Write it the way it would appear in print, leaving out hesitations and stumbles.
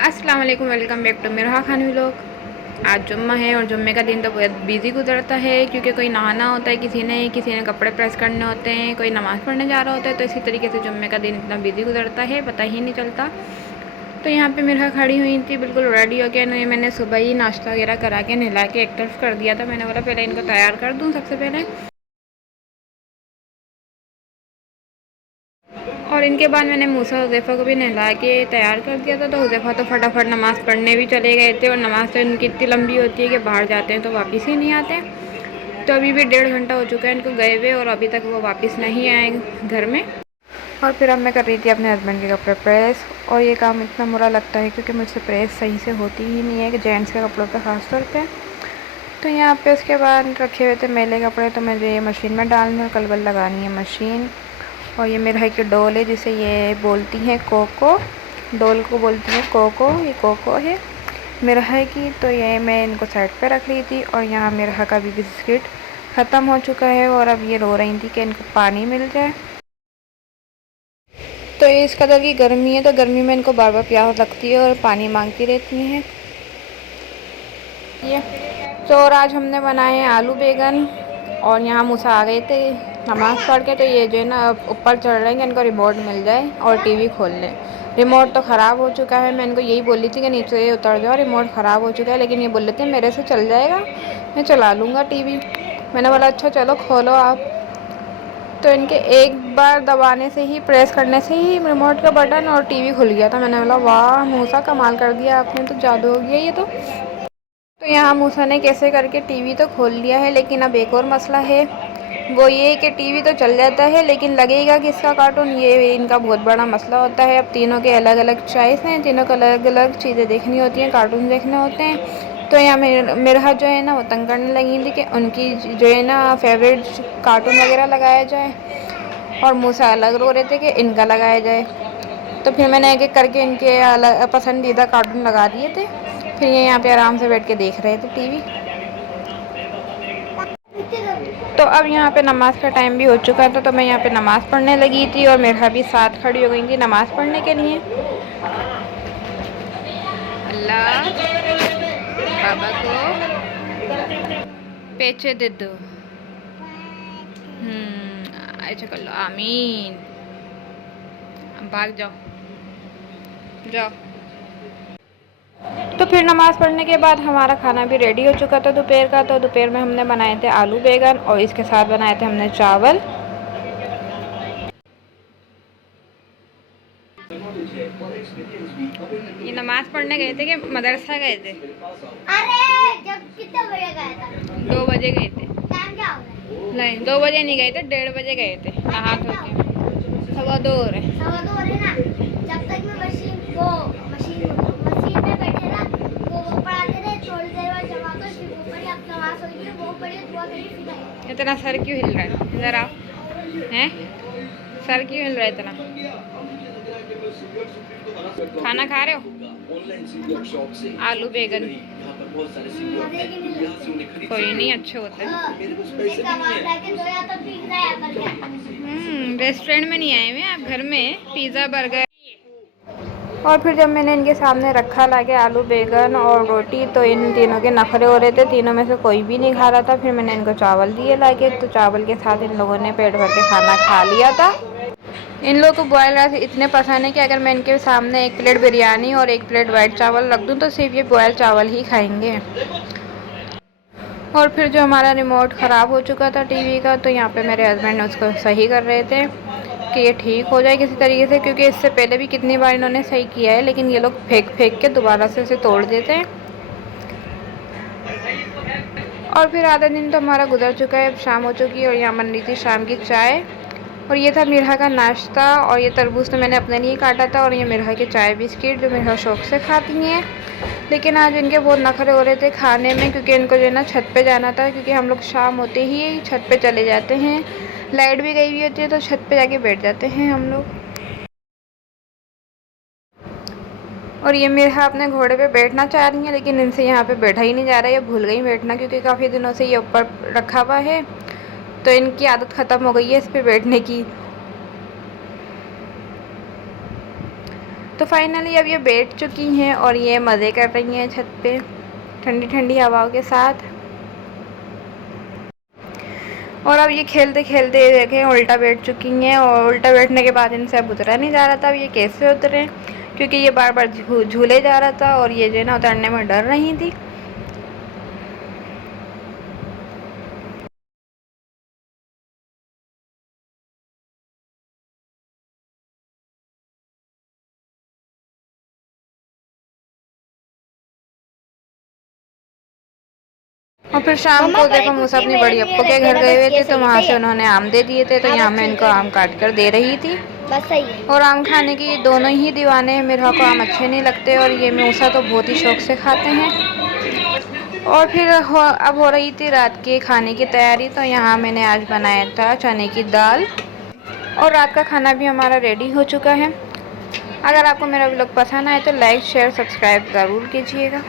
अस्सलाम वालेकुम, welcome back to मेरा खान व्लॉग। आज जुम्मा है और जुम्मे का दिन तो बहुत बिजी गुजरता है क्योंकि कोई नहाना होता है, किसी ने कपड़े प्रेस करने होते हैं, कोई नमाज़ पढ़ने जा रहा होता है। तो इसी तरीके से जुम्मे का दिन इतना बिजी गुजरता है, पता ही नहीं चलता। तो यहाँ पे मेरा खड़ी हुई थी बिल्कुल रेडी होकर। मैंने सुबह ही नाश्ता वगैरह करा के नहला के एक तरफ कर दिया था। मैंने बोला पहले इनको तैयार कर दूँ सबसे पहले, और इनके बाद मैंने मूसा हुज़ैफ़ा को भी नहला के तैयार कर दिया था। तो हुज़ैफ़ा तो फटाफट नमाज़ पढ़ने भी चले गए थे, और नमाज़ तो इनकी इतनी लंबी होती है कि बाहर जाते हैं तो वापस ही नहीं आते। तो अभी भी 1.5 घंटा हो चुका है इनको गए हुए, और अभी तक वो वापस नहीं आए घर में। और फिर अब मैं कर रही थी अपने हस्बैंड के कपड़े प्रेस, और ये काम इतना बुरा लगता है क्योंकि मुझसे प्रेस सही से होती ही नहीं है, कि जेंट्स के कपड़ों पर ख़ास तौर पर। तो यहाँ पे उसके बाद रखे हुए थे मैले कपड़े, तो मुझे ये मशीन में डालने और कल बल लगानी है मशीन। और ये मेरे भाई की डॉल है जिसे ये बोलती हैं कोको, डॉल को बोलती हैं कोको, ये कोको है मेरा है की। तो ये मैं इनको साइड पे रख रही थी, और यहाँ मेरा का भी बिस्किट ख़त्म हो चुका है, और अब ये रो रही थी कि इनको पानी मिल जाए। तो ये इस कदर की गर्मी है, तो गर्मी में इनको बार बार प्यास लगती है और पानी मांगती रहती हैं ये। तो और आज हमने बनाए हैं आलू बैंगन, और यहाँ मूसा आ गए थे नमाज़ पढ़ के। तो ये जो है ना ऊपर चढ़ रहे हैं कि इनको रिमोट मिल जाए और टीवी खोल लें। रिमोट तो ख़राब हो चुका है, मैं इनको यही बोली थी कि नीचे उतर जाओ, रिमोट ख़राब हो चुका है। लेकिन ये बोल रहे थे मेरे से चल जाएगा, मैं चला लूँगा टीवी। मैंने बोला अच्छा चलो खोलो आप। तो इनके एक बार दबाने से ही, प्रेस करने से ही रिमोट का बटन और टीवी खुल गया था। मैंने बोला वाह मूसा कमाल कर दिया आपने, तो जादू हो गया ये तो यहाँ मूसा ने कैसे करके टीवी तो खोल लिया है, लेकिन अब एक और मसला है, वो ये कि टीवी तो चल जाता है लेकिन लगेगा किसका कार्टून, ये इनका बहुत बड़ा मसला होता है। अब तीनों के अलग अलग चॉइस हैं, तीनों को अलग अलग चीज़ें देखनी होती हैं, कार्टून देखने होते हैं। तो यहाँ मेरा जो है ना वो तंग करने लगी थी कि उनकी जो है ना फेवरेट कार्टून वगैरह लगाया जाए, और मूसा अलग रो रहे थे कि इनका लगाया जाए। तो फिर मैंने एक एक करके इनके अलग पसंदीदा कार्टून लगा दिए थे। फिर ये यहाँ पे आराम से बैठ के देख रहे थे टीवी। तो अब यहाँ पे नमाज़ का टाइम भी हो चुका था, तो मैं यहाँ पे नमाज़ पढ़ने लगी थी, और मेरा भी साथ खड़ी हो गई थी नमाज़ पढ़ने के लिए। अल्लाह बाबा को पेचे दे दो। ऐसे कर लो, आमीन। भाग जाओ जाओ। तो फिर नमाज़ पढ़ने के बाद हमारा खाना भी रेडी हो चुका था दोपहर का। तो दोपहर में हमने बनाए थे आलू बैंगन, और इसके साथ बनाए थे हमने चावल। ये नमाज़ पढ़ने गए थे कि मदरसा गए थे? अरे जब कितने बजे गए थे? 2 बजे गए थे। टाइम क्या हो गया? नहीं 2 बजे नहीं गए थे, 1:30 बजे गए थे नहा धो के। 2:15 हो रहे। 2:15 हो रहे ना। जब तक मैं मशीन पे बैठे ना, वो पढ़ाते थे, थोड़ी देर बाद जमा कर फिर वो पढ़ी, अब नमाज हो गई, वो पढ़ी, दुआ करी, फिर आई। इतना सर क्यों हिल रहा है? इधर आओ। हैं सर क्यों हिल रहा है इतना? खाना खा रहे हो? आलू बैंगन कोई नहीं, अच्छे होते हैं। रेस्टोरेंट में नहीं आए हुए आप, घर में पिज़्ज़ा बर्गर। और फिर जब मैंने इनके सामने रखा लाके आलू बैंगन और रोटी, तो इन तीनों के नखरे हो रहे थे, तीनों में से कोई भी नहीं खा रहा था। फिर मैंने इनको चावल दिए लाके, तो चावल के साथ इन लोगों ने पेट भर के खाना खा लिया था। इन लोगों को बॉयल राइस इतने पसंद है कि अगर मैं इनके सामने 1 प्लेट बिरयानी और 1 प्लेट वाइट चावल रख दूं तो सिर्फ ये बॉयल चावल ही खाएंगे। और फिर जो हमारा रिमोट ख़राब हो चुका था टीवी का, तो यहाँ पे मेरे हस्बैंड उसको सही कर रहे थे कि ये ठीक हो जाए किसी तरीके से, क्योंकि इससे पहले भी कितनी बार इन्होंने सही किया है, लेकिन ये लोग फेंक फेंक के दोबारा से इसे तोड़ देते हैं। और फिर आधा दिन तो हमारा गुजर चुका है, अब शाम हो चुकी है, और यहाँ बन रही थी शाम की चाय, और ये था मिरहा का नाश्ता। और ये तरबूज तो मैंने अपने लिए काटा था, और ये मिरहा के चाय बिस्किट जो मिरहा शौक़ से खाती हैं। लेकिन आज इनके बहुत नखरे हो रहे थे खाने में, क्योंकि इनको जो है ना छत पे जाना था, क्योंकि हम लोग शाम होते ही छत पे चले जाते हैं। लाइट भी गई हुई होती है तो छत पे जाके बैठ जाते हैं हम लोग। और ये मिरहा अपने घोड़े पे बैठना चाह रही हैं, लेकिन इनसे यहाँ पे बैठा ही नहीं जा रहा है, ये भूल गई बैठना, क्योंकि काफ़ी दिनों से ये ऊपर रखा हुआ है, तो इनकी आदत ख़त्म हो गई है इस पर बैठने की। तो फाइनली अब ये बैठ चुकी हैं और ये मज़े कर रही हैं छत पे ठंडी ठंडी हवाओं के साथ। और अब ये खेलते खेलते देखें उल्टा बैठ चुकी हैं, और उल्टा बैठने के बाद इनसे अब उतरा नहीं जा रहा था। अब ये कैसे उतरे, क्योंकि ये बार बार झूले जा रहा था और ये जो है ना उतरने में डर रही थी। और फिर शाम को देखो मूसा अपनी बड़ी अप्पू के घर गए हुए थे, तो वहाँ से उन्होंने आम दे दिए थे, तो यहाँ मैं इनको आम काट कर दे रही थी। बस सही है। और आम खाने की ये दोनों ही दीवाने हैं। मेरे को आम अच्छे नहीं लगते और ये मूसा तो बहुत ही शौक से खाते हैं। और फिर अब हो रही थी रात के खाने की तैयारी, तो यहाँ मैंने आज बनाया था चने की दाल, और रात का खाना भी हमारा रेडी हो चुका है। अगर आपको मेरा व्लॉग पसंद आए तो लाइक शेयर सब्सक्राइब ज़रूर कीजिएगा।